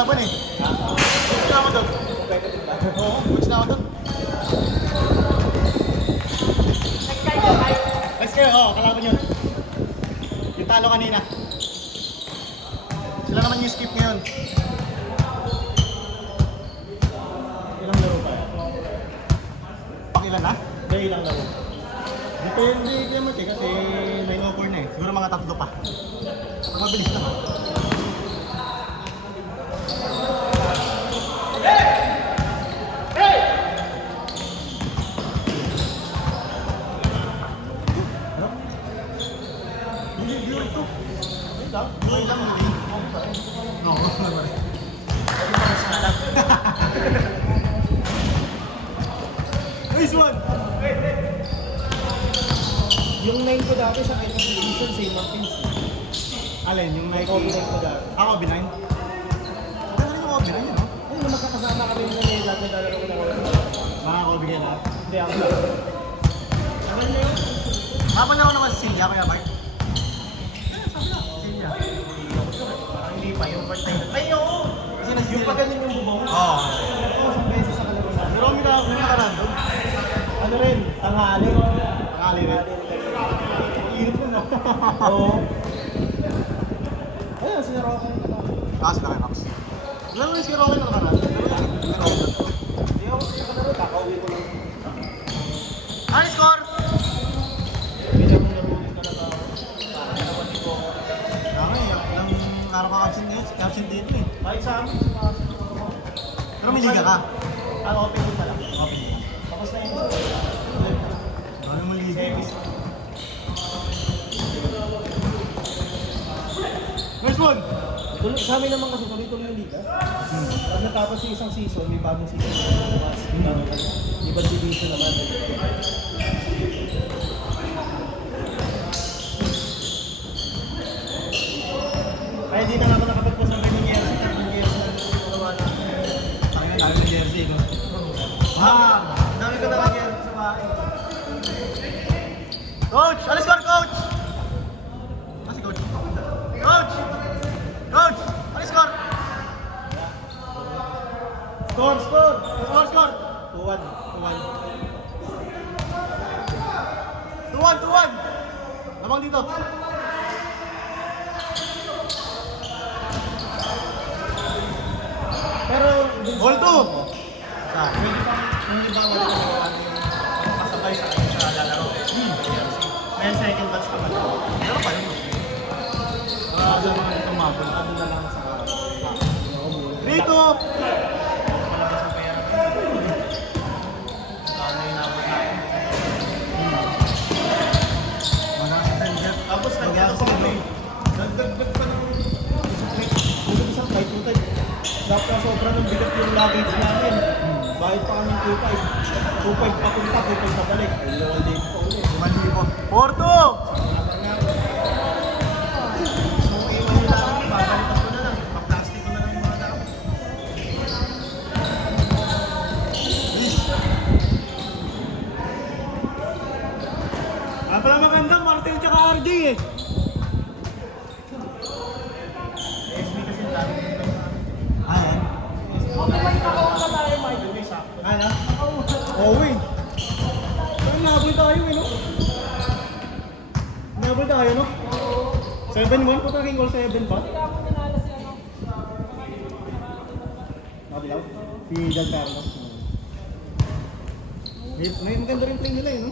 kalaban eh. Coach na ako doon. Oo, coach na ako doon. Next kayo, oo, kalaban yun. Yung talo kanina. Sila naman yung skip ngayon. Ilang laro pa? Pakilan na? Kaya ilang laro? Depende naman eh, kasi 9-4 na eh. Siguro mga tatlo pa. Mabilis naman. Buhay lang mo eh. Oo, naman. Nice one! Yung 9 ko dati sa kanya division, same ang pins. Alin, yung Nike? Kobe 9 ko dati. Ako, B9? Maganda rin yung Kobe 9 yun, no? Ay, nung magkakasama kami nung may lahat na dalawa ko na wala. Mga Kobe kayo na. Hindi ako lang. Ano na yun? Mapala ko naman si Silya, Kuya Bart. Sabi na, Silya. Parang hindi pa yung part time. Ay, oo! Kasi nasa Yung pa ganun yung bubong. Oo. Oo, isang beses sa kalaro na. Pero may nakaraan doon. Ano rin, tanghali. Nakali rin. Init mo na. Oo. Ayun, sinaraw ko rin ako. Sila kay Max. Wala naman si Rowan na nakaraan. Pero Hindi ako sa kalaro, kakauwi ko lang. ano score? Bilang laro ulit na natawa. Parang naman ko. Tama eh, ng araw ka absent dito eh. Kahit sa amin, Pero may liga ka. ang open ko pa lang. Okay. Tapos na yun. Ano mo liga? Nice one! Sa amin naman kasi tuloy-tuloy yung liga. Pag natapos yung isang season, may bagong season. Mas, may bagong ibang division naman. Kaya di na nga ako nakapagpos ng ganyan years. Ng years na ginawa natin. Ang dami ng jersey, no? Bang! Dami ko nalagyan sa bahay. Coach! Ano score, coach? Ah, si coach. Coach! Coach! Ano score? Score, score! Score, score! 2-1. 2-1! Lamang dito. Pero, dun sa- Ball 2! Saan? Pwede ba wala pasabay sa akin sa lalaro? May second batch pa man. Meron pa yun. Ano naman itong mabol? Ano na lang sa Dito! palabas ng pera. Ano yung nabot natin? Tapos nagyari sa kami. Nagdagdag pa ng supply. Kung isang flight mo tayo. Dapat na sobrang ng bigat yung luggage namin. Bayad pa kami 2.5. 2.5 papunta, 2.5 pabalik. Ay, all day pa ulit. 5,000. Porto! So, iwan nyo lang, babalitas ko na lang. Pa-plastic ko na lang yung mga tao. Pala maganda, Martin tsaka RJ eh. SB kasi ang dami dito sa amin. Ayan. Ano? Oo eh. Pero nabol tayo eh, no? Nabol tayo, no? 7-1 po naging goal 7 pa. Madilaw? Si Giancarlo. May maganda rin play nila eh, no?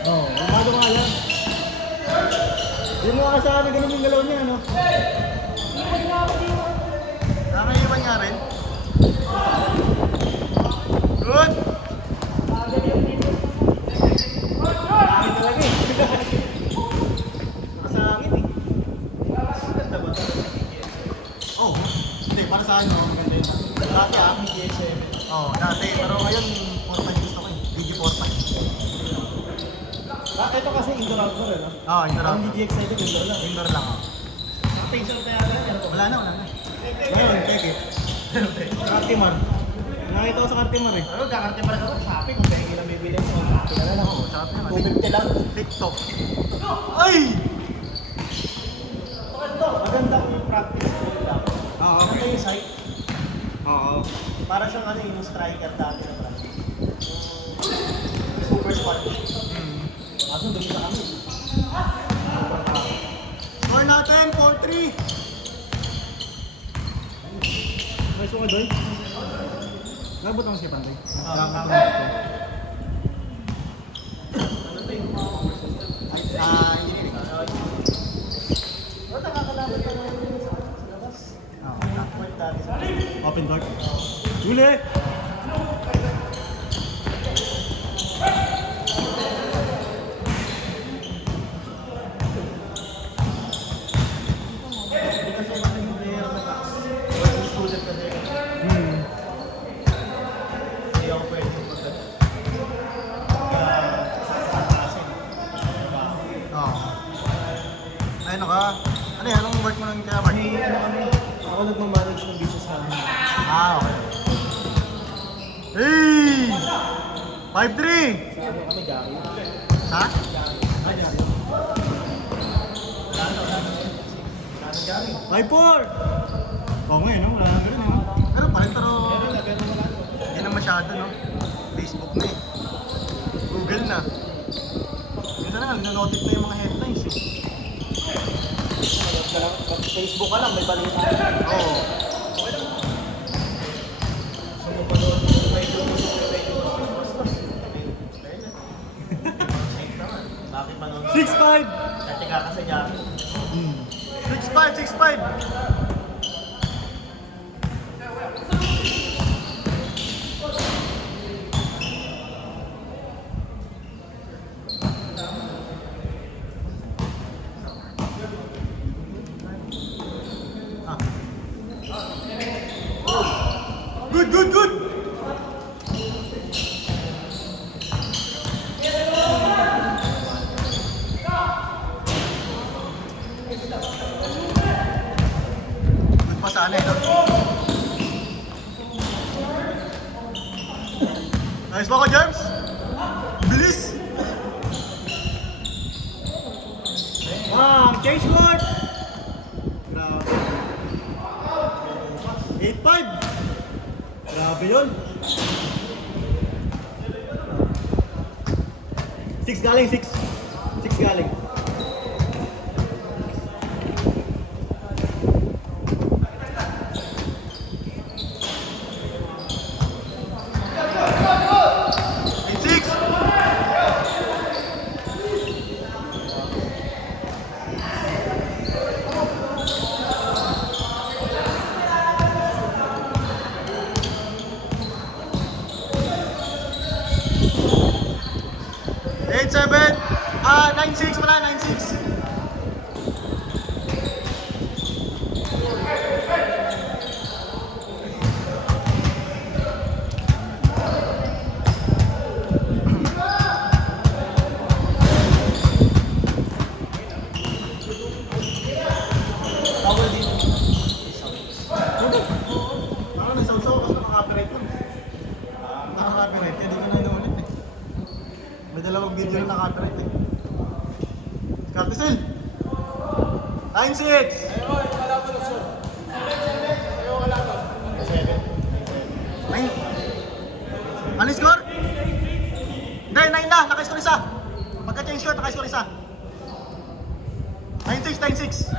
Oo, umado nga yan. Yung mga kasama, ganun yung galaw niya, no? Nakaiwan nga rin. Good! Nakakit talaga eh. Nakasangit eh. Maganda ba ito? Oh, hindi, para sa ano, maganda yun. Dati ah. Oo, dati. Pero ngayon, 4-5 gusto ko eh. DG4-5. Ito kasi indoor-outdoor eh, no? Oo, indoor Ang lang. DGX side indoor lang. Indoor lang ako. Rotation kaya lang. Wala na. Ngayon, peke. Cartimar. Nakita ko sa Cartimar eh. Ano, kakarte pa rin ako. Shopee kung kaya ilang bibili mo. Shopee na lang. Oo, Shopee naman. 250 lang. TikTok. Ay! Maganda practice ko lang. Oo. Ano yung site? Oo. Para siyang ano yung striker dati na practice. Yung super sponge. Kaso doon sa amin. Sobrang tao. Score natin, 4-3. May suka doon? Nabot ang si Panday. Ano to yung Engineering. Ba't nakakalaban ka naman yung sa labas? Point dati sa Open door. Huli! Hindi kasi yung player na tax. Working student kasi. Hindi ako pwede mag kaya sa klase. Oo. Ayun ka. Ano yan? Anong work mo nang kaya, Mark? May ano kami, ako nagmamanage ng business namin. Okay. Hey! 5-3! Sa ano kami, Gary. Ha? Ay, Gary. Gary. 5-4! Oo nga yun, no? Wala nang ganun, no? Ano pa rin, pero Meron na wala. hindi na masyado, no? Facebook na eh. Google na. Minsan na, nanonotif na yung mga headlines eh. Facebook ka lang, may balita. Oo. Gusto mo pa doon, may bakit ba nung 6-5! kasi ka kasi Gary? 6-5! 6-5! Ah. Good, good, good! Good pa sana eh, no? Nice ba ko, James? Bilis! Change board! Grabe. 8-5! Grabe yun. 6 galing, 6. 6 galing. Eight, 6! Eight, 7. 9-6 pala, 9-6. Bawal dito. Parang nasaw-saw kasi nakaka-copyright yun. Nakaka-copyright, kaya di ko na inuulit eh. May dalawang video na naka-copyright eh. Cartisel! 9-6! Nine. Ano yung score? Hindi, 9 na. Naka-score isa. Pagka-change short, naka-score isa. 9-6, 9-6.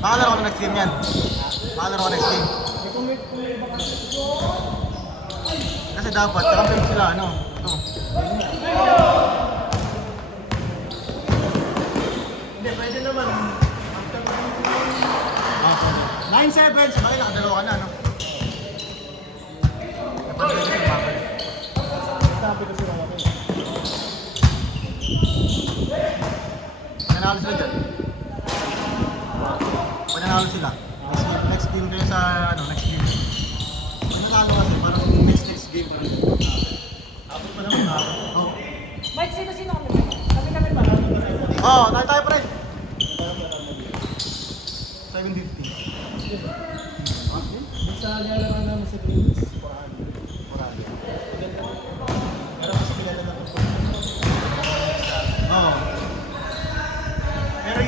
Baka laro ko next game yan. Baka laro ko next game. Kasi dapat, kampiyon sila, ano? Ito. Hindi, pwede naman. Ah, sorry. 9-7, sa kanila, nakadalawa ka na, no? Napagpwede sa bakal. Sabi ko sila kami. Nanalo sila dyan. Pag nanalo sila, next game kayo sa, ano, next game. Pag nanalo kasi, parang next game pa rin. Tapos pa naman ako. Oo. Mike, sino-sino kami? Kami pa. Oo, tayo pa rin. 750. Sa nilalang namin sa Greens, 400. 400.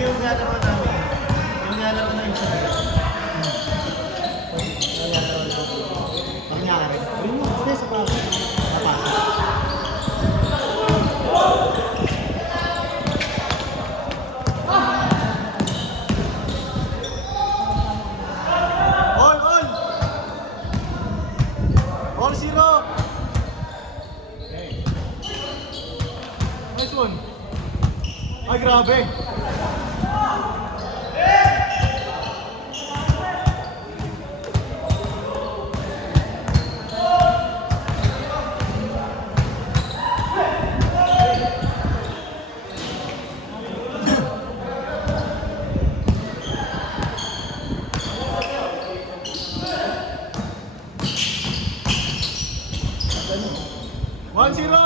yung nilalaman namin. Yung nilalaman namin sa nila. Nangyari. Yun yung hindi sa pasa. All, all! All zero! Nice one. Ay, grabe. One zero!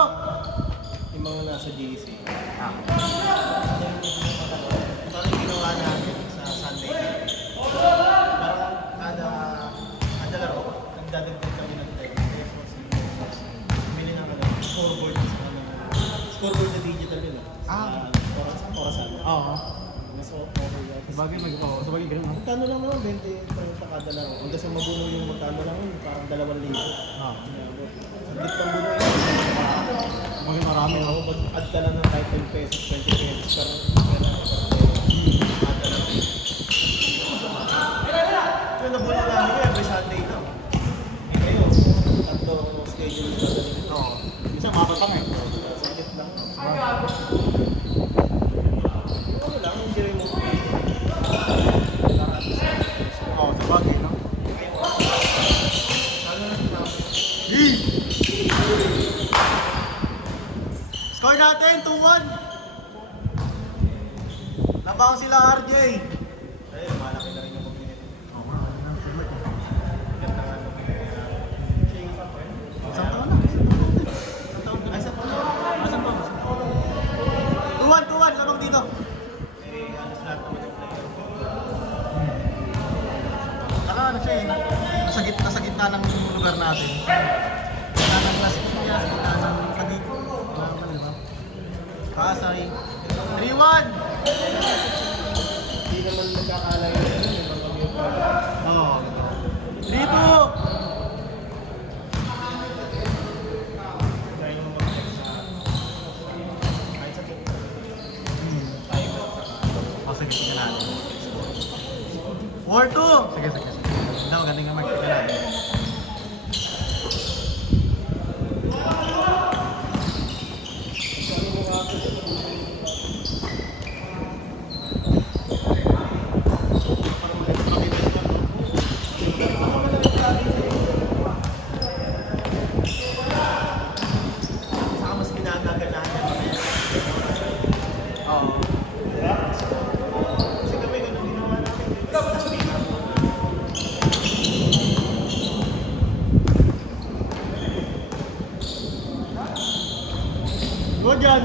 Yung mga nasa GC. Ah. Parang ginawa namin sa Sunday. Parang kada laro, nagdadagdag kami ng 10 pesos. Bili ng scoreboard sa scoreboard na digital yun. Ah. Orasan. Oo. Mas over yan. Sabagay, sabagay ganun. Magkano lang naman, 20 kada laro. Hanggang sa mabuno yung magkano lang yun, parang 2,000. Ah. Saglit lang buno yun. Maging marami, no? Mag-add ka lang ng kahit 10 pesos, 20 pesos. Kada lang. Yung nabuno namin ko, every Sunday ito. Eh kayo, tatlo schedule na dito. Oo. Minsan matatang eh. Saglit lang. Ano lang, enjoy mo. Oo, sabagay, no? Score natin, 2-1. Labang sila RJ. Ayun, malaki na rin yung pag-init. Oo, Ganda nga nung isang taon na. Isang taon ka na. Ay, isang taon na. Isang taon. 2-1, labang dito. Eh, halos lahat naman yung player. Saka ano siya eh, nasa gitna ng lugar natin. Gitna ng Las Piñas, gitna ng Cavite. Pasay. 3-1! Hindi naman nagkakalay na yun, yung mga commute. Oo. 3-2! Kaya yung mga kahit sa tayo. Sige, sige natin. 4-2! Sige, sige, sige. Hindi, magaling nga Mark. Sige natin. Saka mas ginagaganahan yan. Oo. Kasi kami ganun ginawa namin. Go dyan!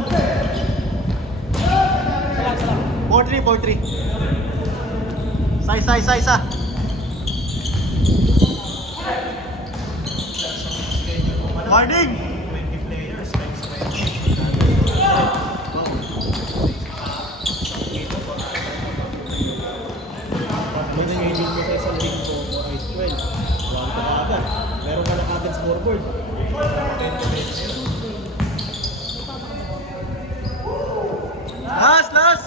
4-3, 4-3. Isa. Warning! 20 players, times 20. May nangyayong mo sa isang linggo o ay 12. Wala ka agad. Meron ka na agad scoreboard. 10 pesos. Last!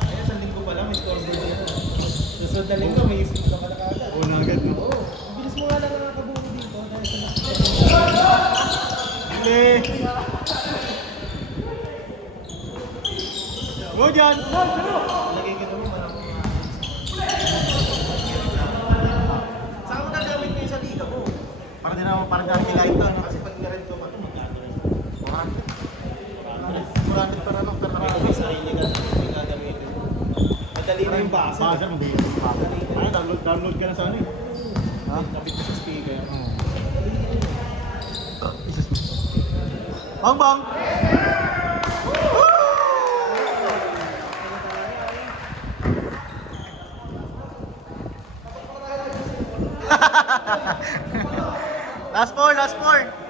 Kaya isang linggo pa lang, may scoreboard na yan. Susunod na linggo, may isip ka na agad. Una agad, no? Oo. Ang bilis mo nga lang nakakabuo dito. Dahil sa Okay. Go dyan! lagay ka naman parang saan mo gagawin mo yung sa liga mo? Para din naman, parang kakilait to, no? Kasi pag nirent ko pa ito, magkano rin. 400 para lang, pero May sarili ka na yung gagamitin. Madali na yung basa. Basa, madali. Ay, download ka na sa ano eh. Ha? Kapit ko sa speaker. Bang bang! Last four!